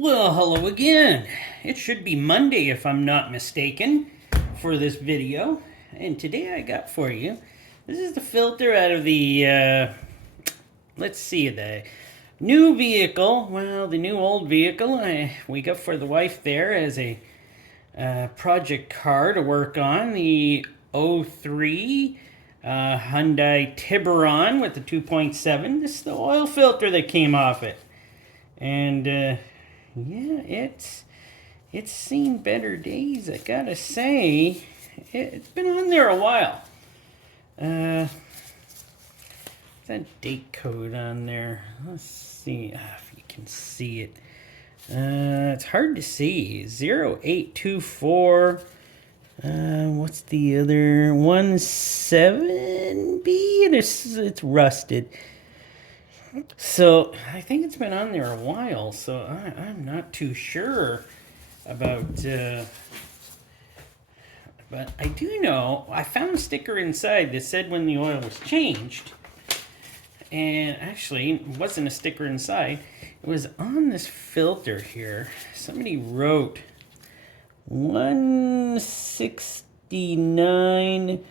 Well, hello again. It should be Monday if I'm not mistaken for this video. And today I got for you, this is the filter out of the, let's see, the new vehicle. Well, the new old vehicle we got for the wife there as a project car to work on. The '03 Hyundai Tiburon with the 2.7. This is the oil filter that came off it. And yeah, it's seen better days, I gotta say. It's been on there a while. That date code on there. Let's see if you can see it. It's hard to see. 0824. What's the other? 17B? It's rusted. So I think it's been on there a while, so I'm not too sure about, but I do know I found a sticker inside that said when the oil was changed, and actually it wasn't a sticker inside, it was on this filter here. Somebody wrote 169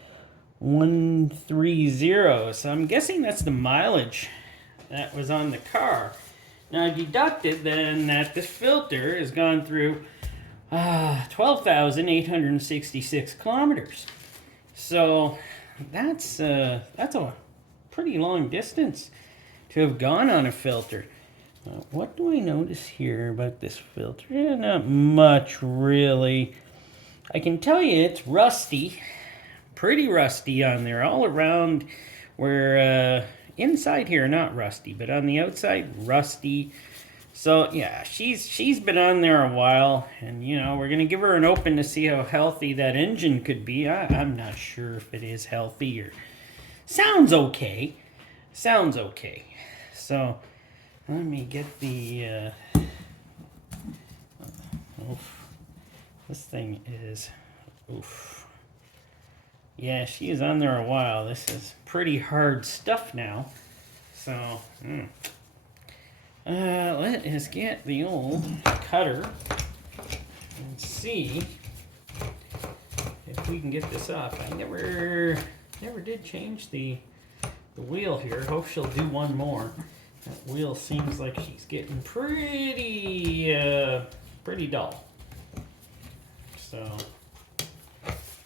130, so I'm guessing that's the mileage that was on the car. Now I deducted then that this filter has gone through 12,866 kilometers. So that's a pretty long distance to have gone on a filter. What do I notice here about this filter? Not much really. I can tell you it's rusty, pretty rusty on there, all around where inside here, not rusty, but on the outside, rusty. So yeah, she's been on there a while, and you know we're gonna give her an open to see how healthy that engine could be. I'm not sure if it is healthy or sounds okay. Sounds okay. So let me get the. This thing is. Oof. Yeah, she is on there a while. This is pretty hard stuff now. So, let us get the old cutter and see if we can get this off. I never did change the wheel here. Hope she'll do one more. That wheel seems like she's getting pretty dull. So,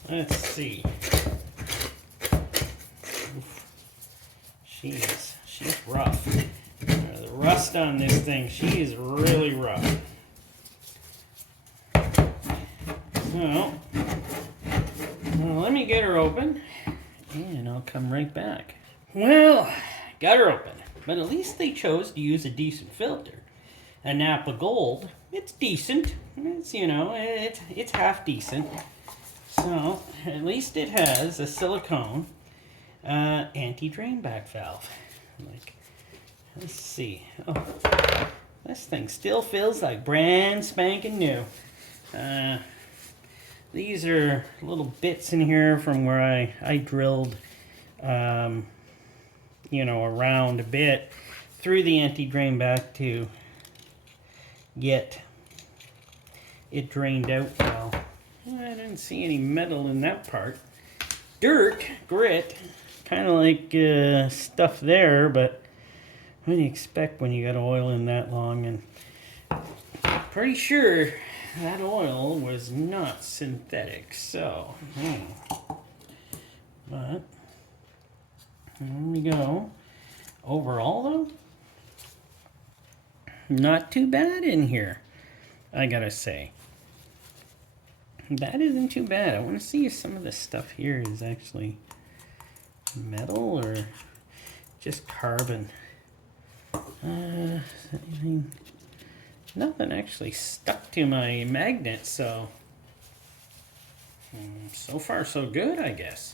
let's see. She's rough. The rust on this thing, she is really rough. So, let me get her open, and I'll come right back. Well, got her open, but at least they chose to use a decent filter. A Napa Gold, it's decent. It's, you know, it's half decent. So, at least it has a silicone anti-drain back valve. Like, let's see. Oh, this thing still feels like brand spanking new. These are little bits in here from where I drilled, you know, around a bit through the anti-drain back to get it drained out well. I didn't see any metal in that part. Dirt, grit, kind of like stuff there, but what do you expect when you got oil in that long? And pretty sure that oil was not synthetic, so but there we go. Overall though, not too bad in here, I gotta say. That isn't too bad. I want to see if some of this stuff here is actually metal or just carbon. Nothing actually stuck to my magnet, so so far so good, I guess.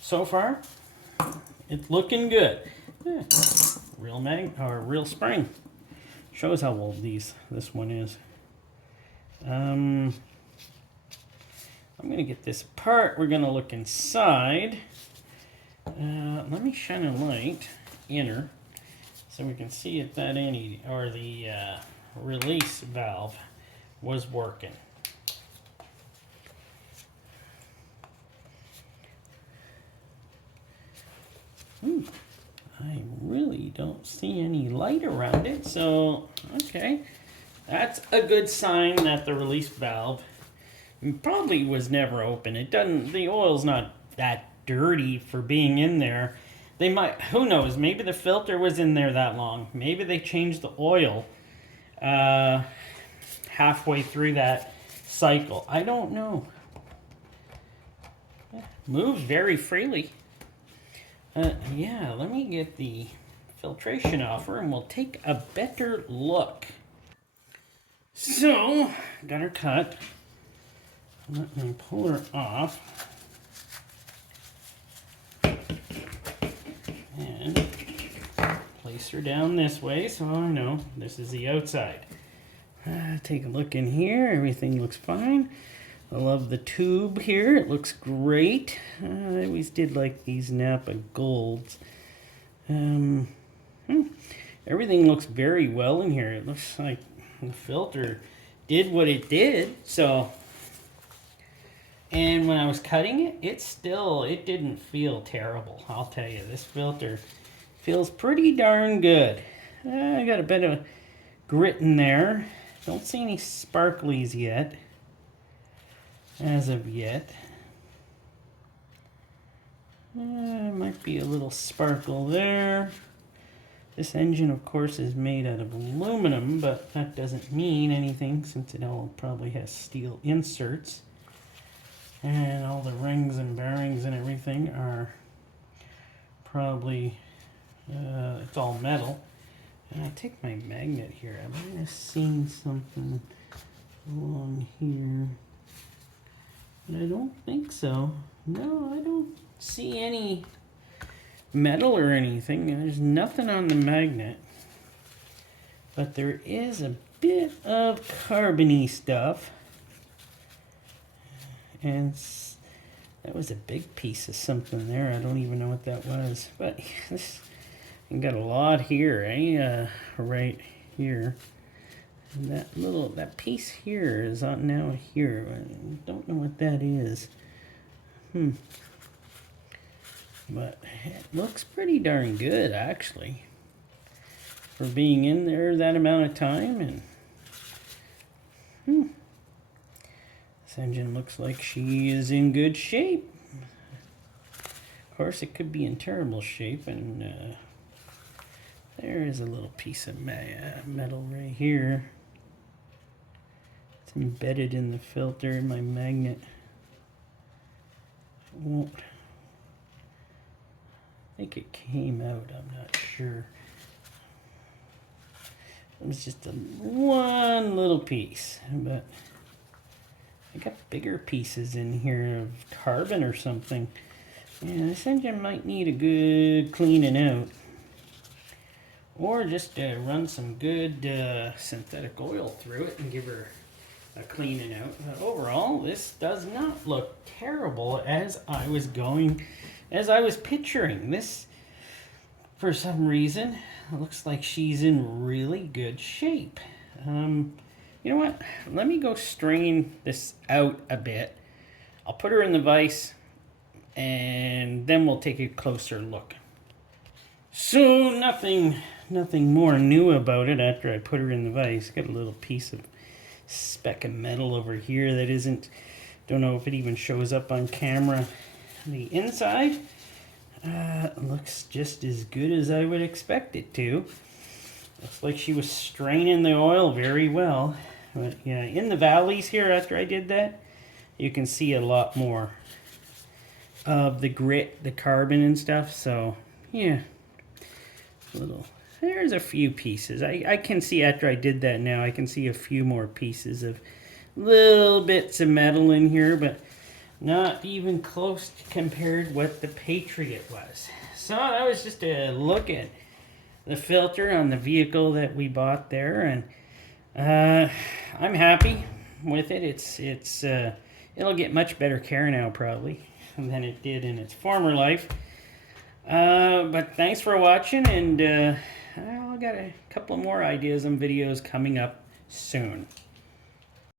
So far it's looking good. Yeah. Real spring. Shows how old this one is. I'm going to get this apart. We're going to look inside. Let me shine a light in her so we can see if that the release valve was working. I really don't see any light around it, so okay. That's a good sign that the release valve probably was never open. The oil's not that dirty for being in there. They might, who knows, maybe the filter was in there that long. Maybe they changed the oil halfway through that cycle. I don't know. Moves very freely. Yeah, let me get the filtration off her and we'll take a better look. So, got her cut. Let me pull her off. And place her down this way so I know this is the outside. Take a look in here. Everything looks fine. I love the tube here. It looks great. I always did like these Napa Golds. Everything looks very well in here. It looks like the filter did what it did. So, and when I was cutting it, it didn't feel terrible. I'll tell you, this filter feels pretty darn good. I got a bit of grit in there. Don't see any sparklies yet. As of yet. Might be a little sparkle there. This engine, of course, is made out of aluminum, but that doesn't mean anything since it all probably has steel inserts. And all the rings and bearings and everything are probably, it's all metal. And I take my magnet here. I might have seen something along here. But I don't think so. No, I don't see any metal or anything. There's nothing on the magnet. But there is a bit of carbony stuff. And that was a big piece of something there. I don't even know what that was. But this got a lot here, eh? Right here. And that piece here is on now here. I don't know what that is. But it looks pretty darn good, actually, for being in there that amount of time. And this engine looks like she is in good shape. Of course, it could be in terrible shape. And there is a little piece of metal right here. It's embedded in the filter. My magnet won't. I think it came out. I'm not sure. It was just one little piece, but I got bigger pieces in here of carbon or something. Yeah, this engine might need a good cleaning out. Or just run some good synthetic oil through it and give her a cleaning out. But overall, this does not look terrible as I was picturing. This, for some reason, looks like she's in really good shape. You know what? Let me go strain this out a bit. I'll put her in the vise, and then we'll take a closer look. So nothing more new about it after I put her in the vise. Got a little piece of speck of metal over here that isn't, don't know if it even shows up on camera. The inside looks just as good as I would expect it to. Looks like she was straining the oil very well. But yeah, in the valleys here after I did that, you can see a lot more of the grit, the carbon and stuff. So yeah, there's a few pieces. I can see after I did that now, I can see a few more pieces of little bits of metal in here, but not even close compared what the Patriot was. So that was just a look at the filter on the vehicle that we bought there, and I'm happy with it. It'll get much better care now probably than it did in its former life. But thanks for watching, and I'll got a couple more ideas and videos coming up soon.